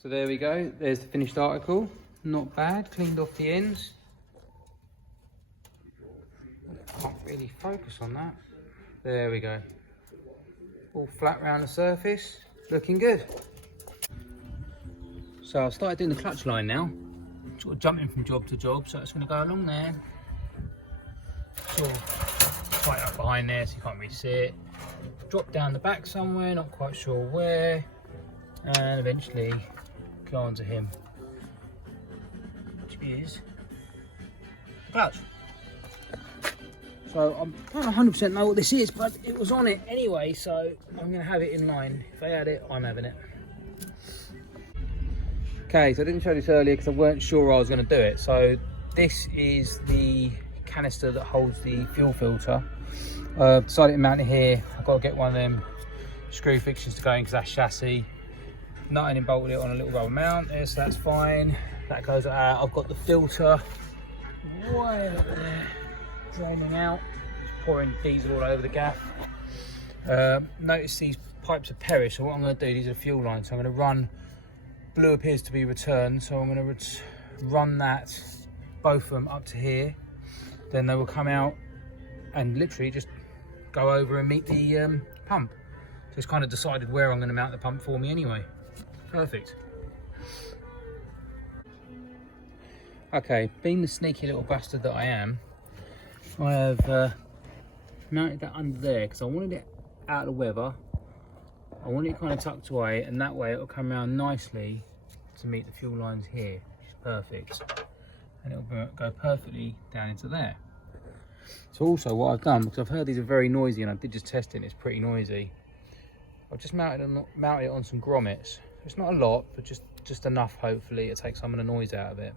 So there we go, there's the finished article. Not bad, cleaned off the ends. Can't really focus on that. There we go. All flat around the surface, looking good. So I've started doing the clutch line now. Sort of jumping from job to job, so it's going to go along there. Sort of right up behind there so you can't really see it. Drop down the back somewhere, not quite sure where. And eventually go onto him, which is the clutch. So I don't 100% know what this is, but it was on it anyway, so I'm going to have it in line. If they had it, I'm having it. Okay, so I didn't show this earlier because I weren't sure I was going to do it. So this is the canister that holds the fuel filter. Decided to mount it here. I've got to get one of them screw fixtures to go in because that's chassis. Nutted and bolted it on a little rubber mount there, so that's fine. That goes out. I've got the filter way up there, draining out, pouring diesel all over the gaff. Notice these pipes are perished, so what I'm going to do, these are fuel lines, so I'm going to run, blue appears to be returned, so I'm going to run that, both of them up to here, then they will come out and literally just go over and meet the pump. So it's kind of decided where I'm going to mount the pump for me anyway. Perfect. Okay, being the sneaky little bastard that I am, I have mounted that under there because I wanted it out of the weather. I want it kind of tucked away, and that way it will come around nicely to meet the fuel lines here, which is perfect. And it will go perfectly down into there. So also what I've done, because I've heard these are very noisy and I did just test it and it's pretty noisy, I've just mounted it on some grommets. It's not a lot, but just enough hopefully to take some of the noise out of it.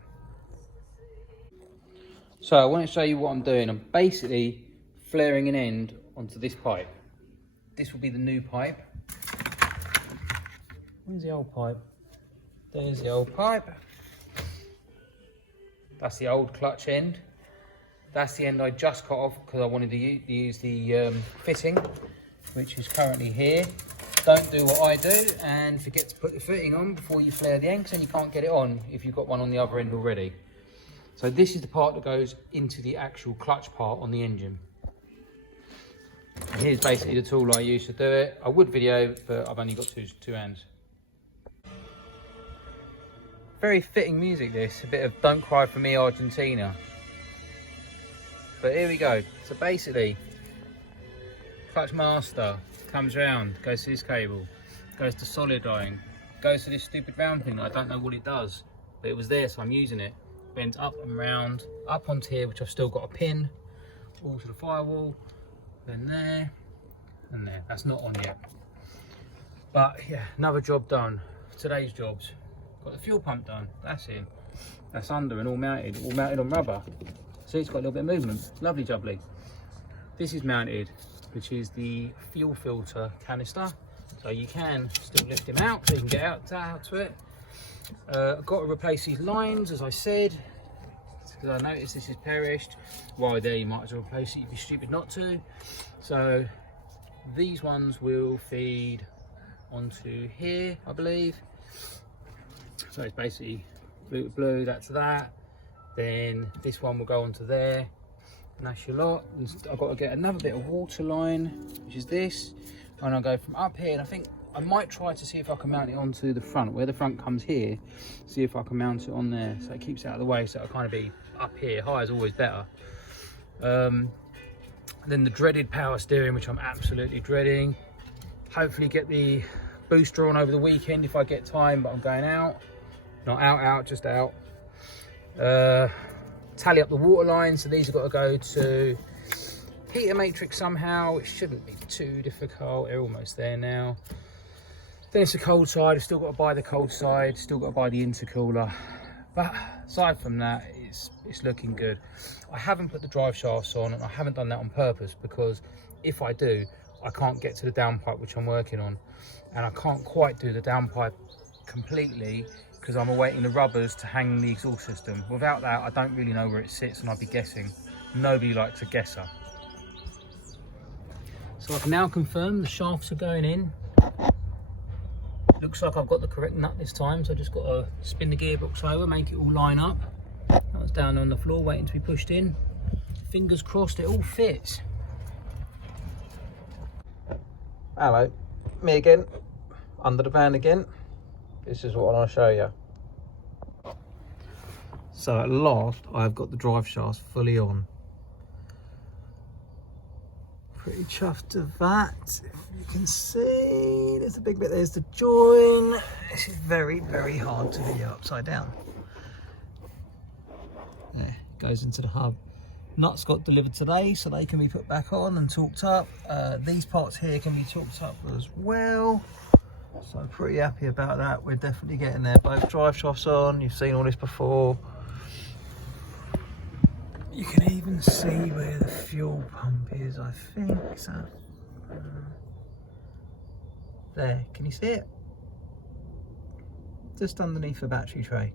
So I want to show you what I'm doing. I'm basically flaring an end onto this pipe. This will be the new pipe. Where's the old pipe? There's the old pipe. That's the old clutch end. That's the end I just cut off because I wanted to use the fitting, which is currently here. Don't do what I do and forget to put the fitting on before you flare the end, because then you can't get it on if you've got one on the other end already. So this is the part that goes into the actual clutch part on the engine. And here's basically the tool I use to do it. I would video, but I've only got two hands. Very fitting music this, a bit of Don't Cry For Me Argentina. But here we go. So basically, clutch master comes round, goes to this cable, goes to solid line, goes to this stupid round thing. I don't know what it does, but it was there, so I'm using it. Bends up and round, up onto here, which I've still got a pin, all to the firewall, then there, and there. That's not on yet. But yeah, another job done. Today's jobs. Got the fuel pump done, that's in. That's under and all mounted on rubber. See, it's got a little bit of movement. Lovely jubbly. This is mounted, which is the fuel filter canister. So you can still lift him out, so you can get out to it. I've got to replace these lines, as I said, because I noticed this is perished. While there, you might as well replace it, you'd be stupid not to. So these ones will feed onto here, I believe. So it's basically blue to blue, that's that. Then this one will go onto there, and that's your lot. And I've got to get another bit of water line, which is this, and I'll go from up here, and I think I might try to see if I can mount it onto the front, where the front comes here, see if I can mount it on there, so it keeps it out of the way, so it'll kind of be up here. High is always better. Then the dreaded power steering, which I'm absolutely dreading. Hopefully get the booster on over the weekend if I get time, but I'm going out. Not out, just out. Tally up the water lines, so these have got to go to heater matrix somehow. It shouldn't be too difficult. They're almost there now. Then it's the cold side. I've still got to buy the cold side, still got to buy the intercooler. But aside from that, it's looking good. I haven't put the drive shafts on, and I haven't done that on purpose, because if I do, I can't get to the downpipe, which I'm working on, and I can't quite do the downpipe completely because I'm awaiting the rubbers to hang the exhaust system. Without that, I don't really know where it sits, and I'd be guessing. Nobody likes a guesser. So I can now confirm the shafts are going in. Looks like I've got the correct nut this time, so I just got to spin the gearbox over, make it all line up. That was down on the floor waiting to be pushed in. Fingers crossed it all fits. Hello, me again, under the van again. This is what I want to show you. So at last I've got the drive shafts fully on. Pretty chuffed of that. If you can see, there's a big bit, there's the join. This is very, very hard to video upside down. There, goes into the hub. Nuts got delivered today, so they can be put back on and torqued up. These parts here can be torqued up as well. So I'm pretty happy about that. We're definitely getting there. Both drive shafts on, you've seen all this before. You can even see where the fuel pump is, I think. So, there, can you see it? Just underneath the battery tray,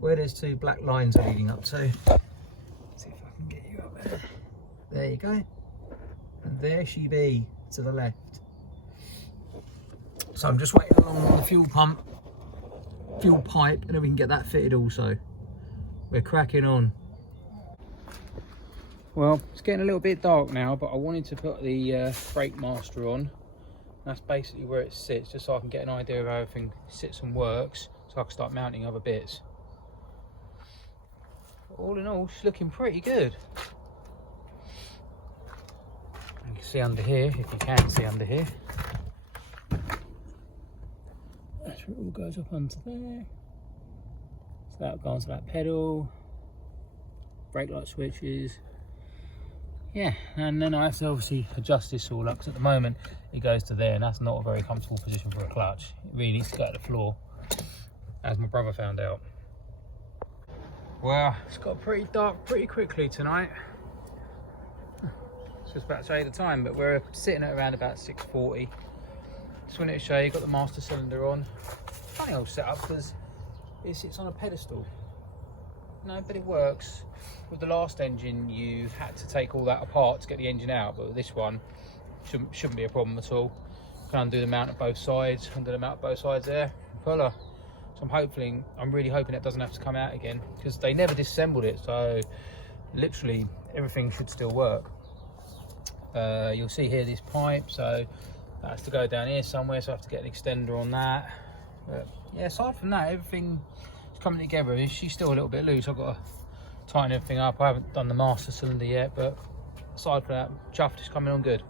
where there's two black lines are leading up to. Let's see if I can get you up there. There you go. And there she be, to the left. So I'm just waiting along on the fuel pump, fuel pipe, and then we can get that fitted also. We're cracking on. Well, it's getting a little bit dark now, but I wanted to put the brake master on. That's basically where it sits, just so I can get an idea of how everything sits and works, so I can start mounting other bits. But all in all, it's looking pretty good. You can see under here, if you can see under here. That's where it all goes up onto there. So that'll go onto that pedal. Brake light switches. Yeah, and then I have to obviously adjust this all up, because at the moment it goes to there, and that's not a very comfortable position for a clutch. It really needs to go to the floor, as my brother found out. Well, it's got pretty dark pretty quickly tonight. It's just about to show you the time, but we're sitting at around about 6:40. Just wanted to show you, got the master cylinder on. Funny old setup, because it sits on a pedestal. No, but it works. With the last engine, you had to take all that apart to get the engine out, but with this one, shouldn't be a problem at all. You can undo the mount at both sides, undo the mount at both sides there, puller. So I'm really hoping it doesn't have to come out again, because they never disassembled it, so literally everything should still work. You'll see here this pipe, so that has to go down here somewhere, so I have to get an extender on that. But yeah, aside from that, everything is coming together. She's still a little bit loose. I've got to tighten everything up. I haven't done the master cylinder yet, but aside from that, chuffed, it's coming on good.